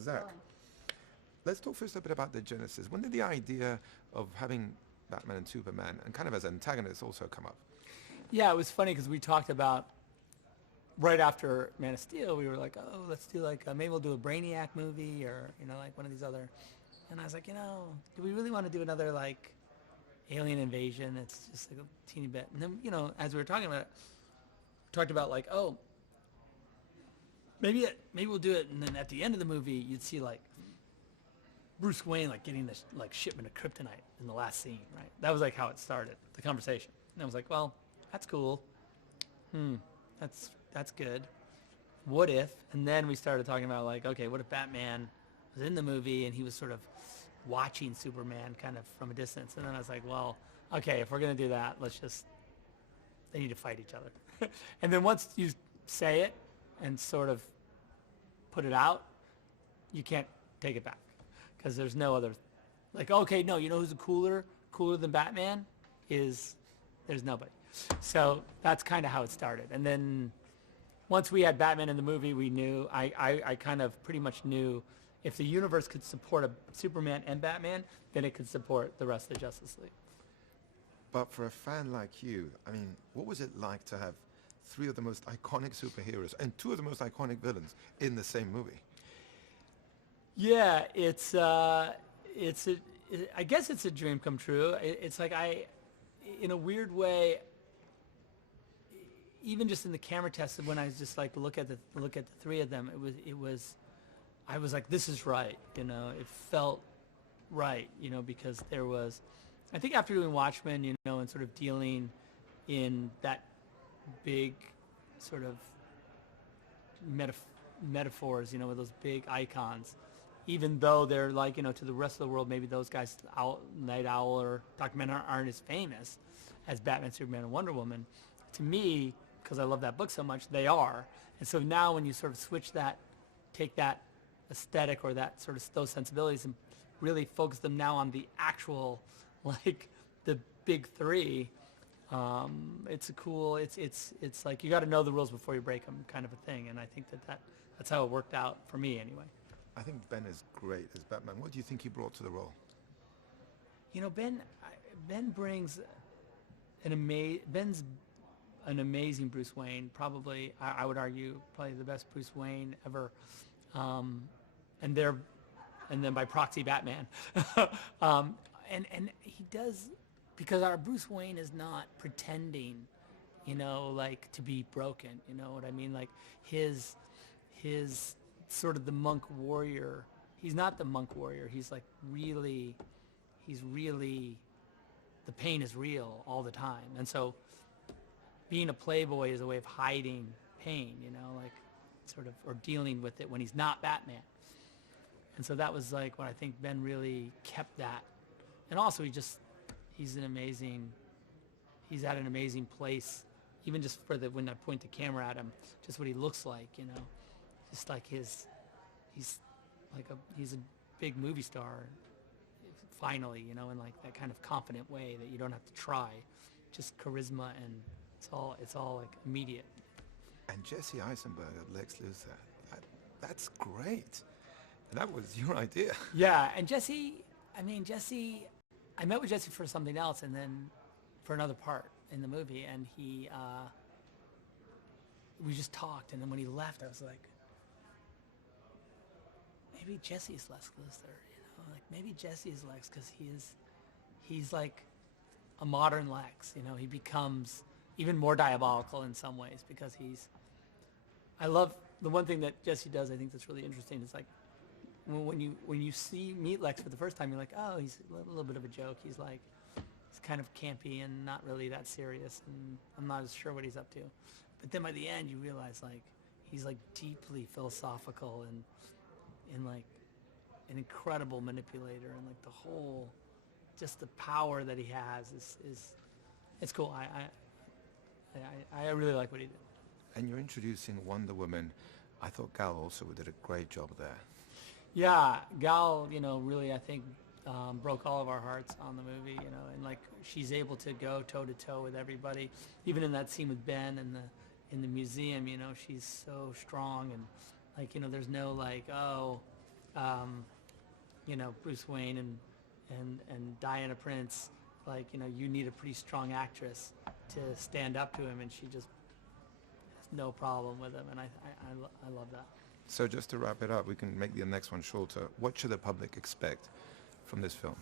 Zach. Let's talk first a bit about the genesis. When did the idea of having Batman and Superman, and kind of as antagonists, also come up? Yeah, it was funny because we talked about right after Man of Steel, we were like, oh, let's do like maybe we'll do a Brainiac movie or like one of these other. And I was like, do we really want to do another like alien invasion? It's just like a teeny bit. And then as we were talking about it, we talked about like, oh, maybe we'll do it. And then at the end of the movie, you'd see like Bruce Wayne like getting this like shipment of kryptonite in the last scene, right? That was like how it started, the conversation. And I was like, well, that's cool. That's good. What if? And then we started talking about like, okay, what if Batman was in the movie and he was sort of watching Superman kind of from a distance? And then I was like, well, okay, if we're gonna do that, they need to fight each other. And then once you say it and sort of put it out, you can't take it back because there's no other. Like, okay, no, you know who's cooler than Batman is there's nobody. So that's kind of how it started. And then once we had Batman in the movie, we knew, I kind of pretty much knew if the universe could support a Superman and Batman, then it could support the rest of the Justice League. But for a fan like you, I mean, what was it like to have three of the most iconic superheroes and two of the most iconic villains in the same movie? Yeah, I guess it's a dream come true. It's like in a weird way, even just in the camera test, when I was just like look at the three of them, I was like, this is right. It felt right. Because there was, I think after doing Watchmen, and sort of dealing in that big sort of metaphors, with those big icons, even though they're like, to the rest of the world, maybe those guys, Night Owl or Dr. Manhattan, aren't as famous as Batman, Superman, and Wonder Woman. To me, because I love that book so much, they are. And so now when you sort of switch that, take that aesthetic or that sort of those sensibilities and really focus them now on the actual, like the big three, it's a cool, it's like you got to know the rules before you break them kind of a thing. And I think that's how it worked out for me anyway. I think Ben is great as Batman. What do you think he brought to the role? Ben brings Ben's an amazing Bruce Wayne. Probably, I would argue, probably the best Bruce Wayne ever. And then by proxy, Batman. And he does, because our Bruce Wayne is not pretending, like to be broken. You know what I mean? Like his sort of the monk warrior. He's not the monk warrior. He's really, the pain is real all the time. And so being a playboy is a way of hiding pain, like sort of, or dealing with it when he's not Batman. And so that was like what I think Ben really kept that. And also he's at an amazing place, even just when I point the camera at him, just what he looks like, just like he's a big movie star finally, in like that kind of confident way that you don't have to try, just charisma, and it's all like immediate. And Jesse Eisenberg of Lex Luthor, that's great. And that was your idea. Yeah, and Jesse, I met with Jesse for something else, and then for another part in the movie, and we just talked, and then when he left, I was like, maybe Jesse's Lex Luthor, like maybe Jesse is Lex, because he's like a modern Lex, he becomes even more diabolical in some ways, because I love the one thing that Jesse does, I think that's really interesting, is like when you meet Lex for the first time, you're like, oh, he's a little bit of a joke, he's kind of campy and not really that serious, and I'm not as sure what he's up to. But then by the end, you realize like he's like deeply philosophical and like an incredible manipulator, and like the whole, just the power that he has is it's cool. I really like what he did. And you're introducing Wonder Woman. I thought Gal also did a great job there. Yeah, Gal, really I think broke all of our hearts on the movie, and like she's able to go toe to toe with everybody, even in that scene with Ben in the museum, she's so strong, and like there's no like, oh, Bruce Wayne and Diana Prince, like, you need a pretty strong actress to stand up to him, and she just has no problem with him, and I love that. So just to wrap it up, we can make the next one shorter. What should the public expect from this film?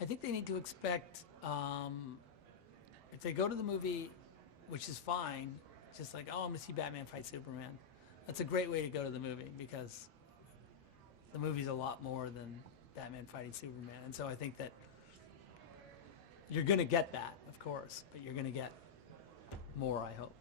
I think they need to expect, if they go to the movie, which is fine, just like, oh, I'm going to see Batman fight Superman. That's a great way to go to the movie, because the movie's a lot more than Batman fighting Superman. And so I think that you're going to get that, of course, but you're going to get more, I hope.